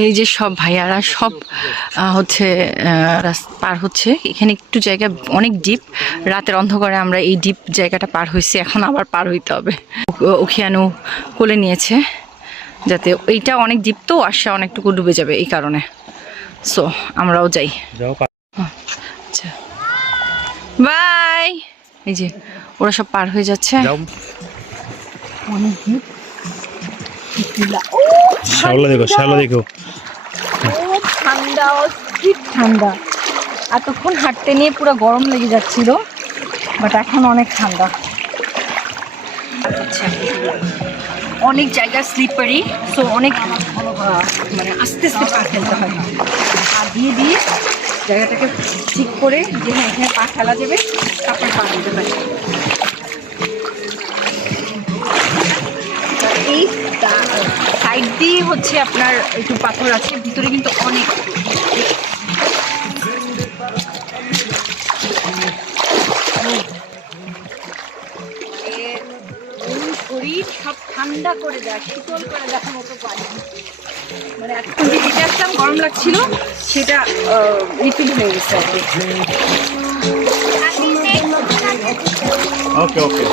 এই যে সব ভাইয়ারা সব হচ্ছে পার হচ্ছে। এখানে একটু জায়গা অনেক ডিপ, রাতের অন্ধকারে আমরা এই ডিপ জায়গাটা পার হয়েছি, এখন আবার পার হইতে হবে। উখিয়ানু কোলে নিয়েছে, যাতে এইটা অনেক ডিপ তো আসা অনেকটুকু ডুবে যাবে এই কারণে। সো আমরাও যাই। আচ্ছা বাই। এই যে ওরা সব পার হয়ে যাচ্ছে। অনেক ডিপ। শ্যাওলা দেখো, শ্যাওলা দেখো, ঠান্ডা, অস্থির ঠান্ডা। এতক্ষণ হাঁটতে নিয়ে পুরো গরম লেগে যাচ্ছিল, বাট এখন অনেক ঠান্ডা। আচ্ছা, অনেক জায়গা স্লিপারি, সো অনেক মানে আস্তে আস্তে পা ফেলতে হয়। পা দিয়ে দিয়ে জায়গাটাকে ঠিক করে যে হ্যাঁ এখানে পা ফেলা যাবে, তারপরে পা দিতে হয়। এই সাইড দিয়ে হচ্ছে আপনার একটু পাথর আছে, ভিতরে কিন্তু অনেক শরীর সব ঠান্ডা করে দেয়, শীতল করে দেওয়ার মতো পানি। মানে এতক্ষণ যে হেঁটে আসলাম গরম লাগছিল, সেটা রিফিল হয়ে গেছে আর কি। ওকে ওকে।